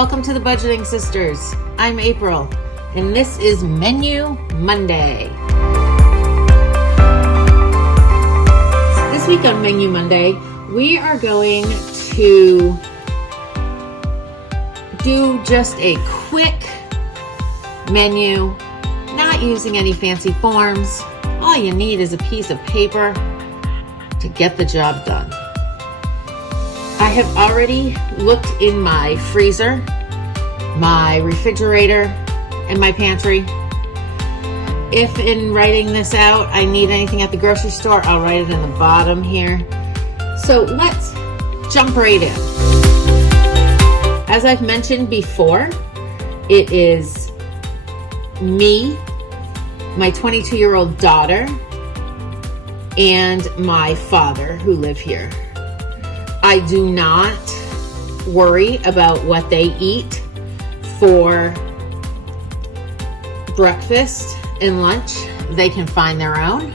Welcome to the Budgeting Sisters. I'm April, and this is Menu Monday. This week on Menu Monday, we are going to do just a quick menu, not using any fancy forms. All you need is a piece of paper to get the job done. I have already looked in my freezer, my refrigerator, and my pantry. If in writing this out, I need anything at the grocery store, I'll write it in the bottom here. So let's jump right in. As I've mentioned before, it is me, my 22-year-old daughter, and my father who live here. I do not worry about what they eat for breakfast and lunch. They can find their own.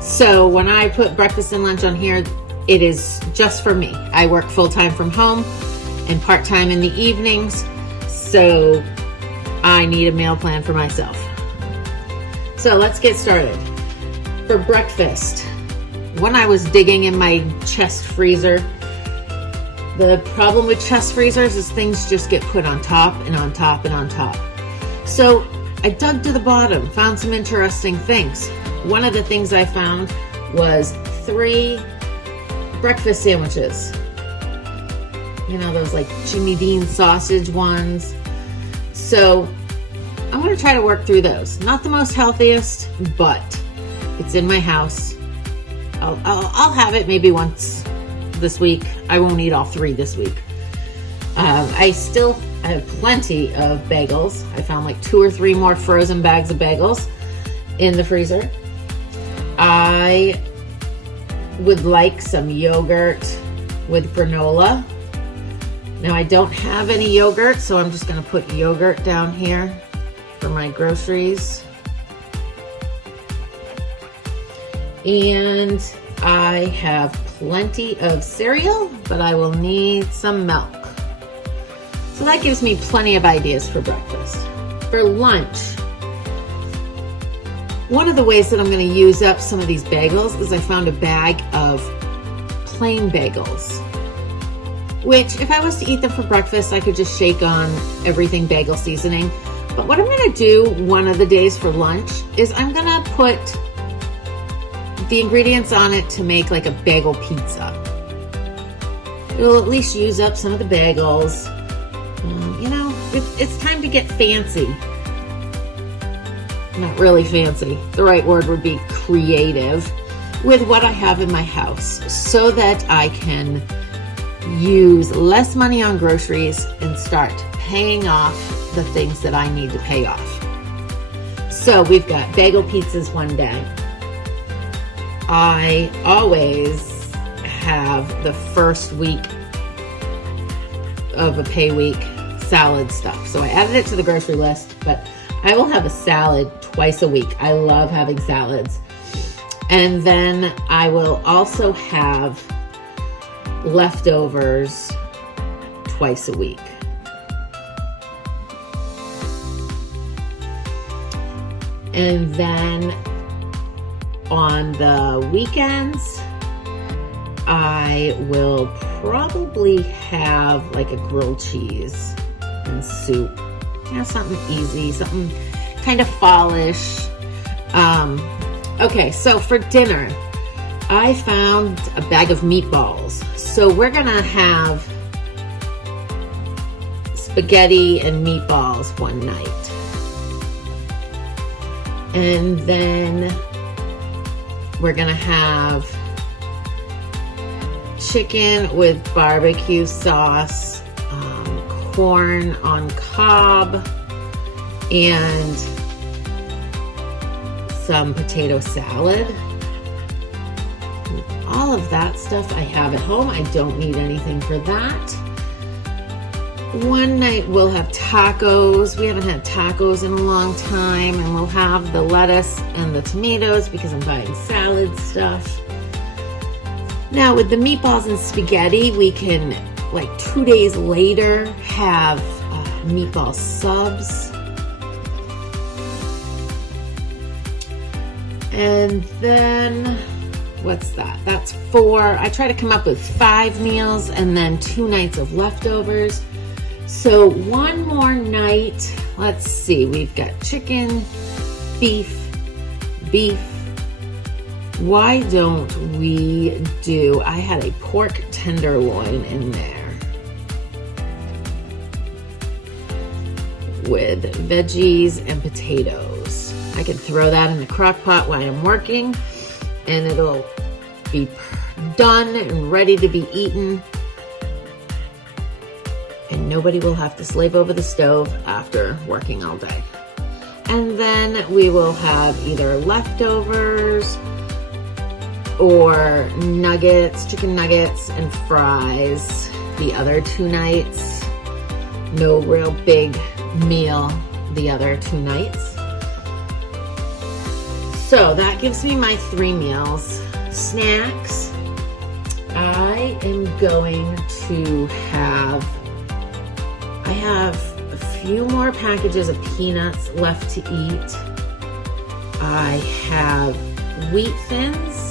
So when I put breakfast and lunch on here, it is just for me. I work full-time from home and part-time in the evenings, so I need a meal plan for myself. So let's get started. For breakfast, when I was digging in my chest freezer, the problem with chest freezers is things just get put on top and on top and on top. So I dug to the bottom, found some interesting things. One of the things I found was 3 breakfast sandwiches. You know, those like Jimmy Dean sausage ones. So I'm going to try to work through those. Not the most healthiest, but it's in my house. I'll have it maybe once this week. I won't eat all 3 this week. I have plenty of bagels. I found like 2 or 3 more frozen bags of bagels in the freezer. I would like some yogurt with granola. Now I don't have any yogurt, so I'm just going to put yogurt down here for my groceries. And I have plenty of cereal, but I will need some milk. So that gives me plenty of ideas for breakfast. For lunch, one of the ways that I'm going to use up some of these bagels is I found a bag of plain bagels, which if I was to eat them for breakfast, I could just shake on everything bagel seasoning. But what I'm going to do one of the days for lunch is I'm going to put the ingredients on it to make like a bagel pizza. It'll at least use up some of the bagels. You know, it's time to get fancy. Not really fancy. The right word would be creative with what I have in my house so that I can use less money on groceries and start paying off the things that I need to pay off. So we've got bagel pizzas one day. I always have the first week of a pay week salad stuff. So I added it to the grocery list, but I will have a salad twice a week. I love having salads. And then I will also have leftovers twice a week. And then on the weekends, I will probably have like a grilled cheese and soup. You know, something easy, something kind of fallish. Okay, so for dinner, I found a bag of meatballs. So we're gonna have spaghetti and meatballs one night. And then we're gonna have chicken with barbecue sauce, corn on cob, and some potato salad. All of that stuff I have at home. I don't need anything for that. One night we'll have tacos. We haven't had tacos in a long time, and we'll have the lettuce and the tomatoes because I'm buying salad stuff. Now with the meatballs and spaghetti, we can, like 2 days later, have meatball subs. And then, what's that? That's 4. I try to come up with 5 meals and then 2 nights of leftovers. So one more night, let's see, we've got chicken, beef. Why don't we do, I had a pork tenderloin in there with veggies and potatoes. I can throw that in the crock pot while I'm working and it'll be done and ready to be eaten. And nobody will have to slave over the stove after working all day. And then we will have either leftovers or nuggets, chicken nuggets and fries the other 2 nights. No real big meal the other 2 nights. So that gives me my 3 meals. Snacks, I am going to have, I have a few more packages of peanuts left to eat. I have wheat thins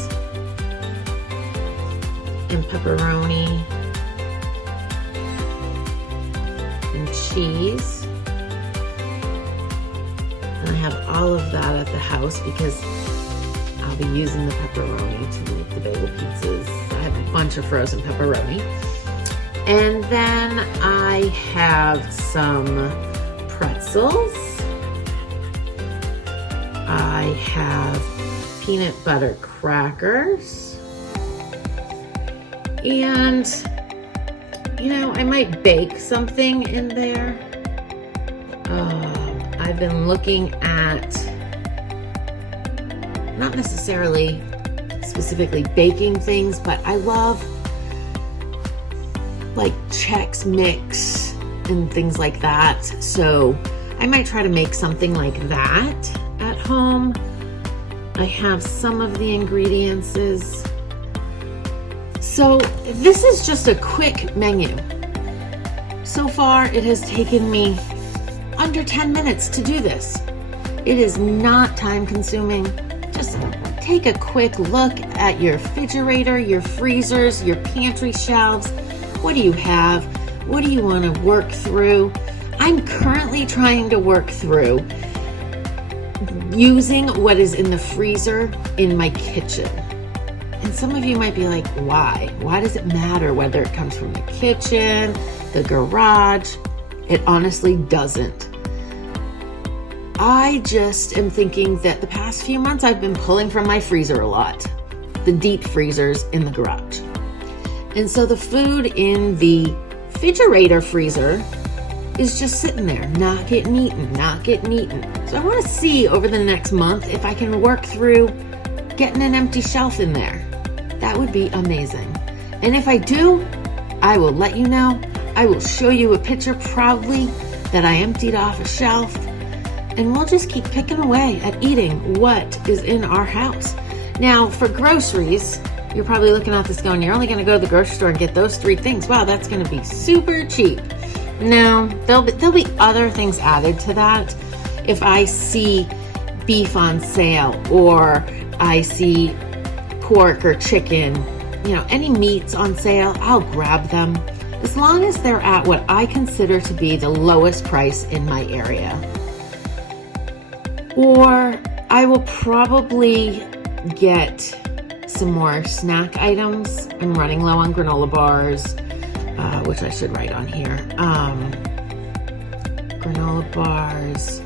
and pepperoni and cheese. And I have all of that at the house because I'll be using the pepperoni to make the bagel pizzas. I have a bunch of frozen pepperoni. And then I have some pretzels. I have peanut butter crackers. And, you know, I might bake something in there. I've been looking at, not necessarily specifically baking things, but I love like Chex Mix and things like that. So I might try to make something like that at home. I have some of the ingredients. So this is just a quick menu. So far, it has taken me under 10 minutes to do this. It is not time consuming. Just take a quick look at your refrigerator, your freezers, your pantry shelves. What do you have? What do you want to work through? I'm currently trying to work through using what is in the freezer in my kitchen. And some of you might be like, why? Why does it matter whether it comes from the kitchen, the garage? It honestly doesn't. I just am thinking that the past few months I've been pulling from my freezer a lot, the deep freezers in the garage. And so the food in the refrigerator freezer is just sitting there, not getting eaten. So I want to see over the next month if I can work through getting an empty shelf in there. That would be amazing. And if I do, I will let you know. I will show you a picture proudly that I emptied off a shelf. And we'll just keep picking away at eating what is in our house. Now, for groceries, you're probably looking at this going, you're only going to go to the grocery store and get those 3 things. Wow, that's going to be super cheap. No, there'll be other things added to that. If I see beef on sale or I see pork or chicken, you know, any meats on sale, I'll grab them as long as they're at what I consider to be the lowest price in my area. Or I will probably get some more snack items. I'm running low on granola bars, which I should write on here. Granola bars.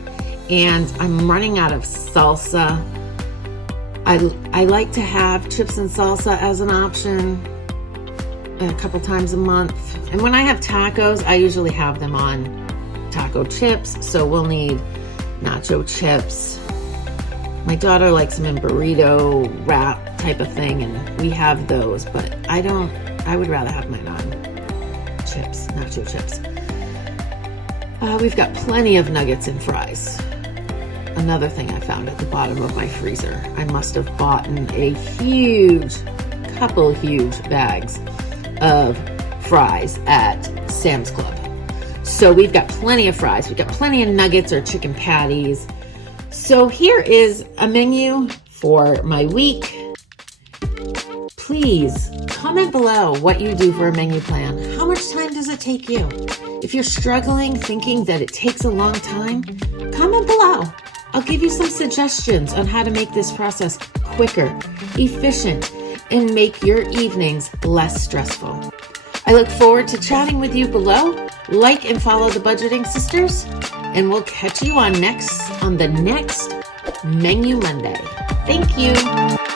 And I'm running out of salsa. I like to have chips and salsa as an option a couple times a month. And when I have tacos, I usually have them on taco chips. So we'll need nacho chips. My daughter likes them in burrito wrap type of thing, and we have those, but I would rather have mine on chips, nacho chips. We've got plenty of nuggets and fries. Another thing I found at the bottom of my freezer. I must have bought a couple huge bags of fries at Sam's Club. So we've got plenty of fries. We've got plenty of nuggets or chicken patties. So here is a menu for my week. Please comment below what you do for a menu plan. How much time does it take you? If you're struggling, thinking that it takes a long time, comment below. I'll give you some suggestions on how to make this process quicker, efficient, and make your evenings less stressful. I look forward to chatting with you below. Like and follow the Budgeting Sisters, and we'll catch you on the next Menu Monday. Thank you.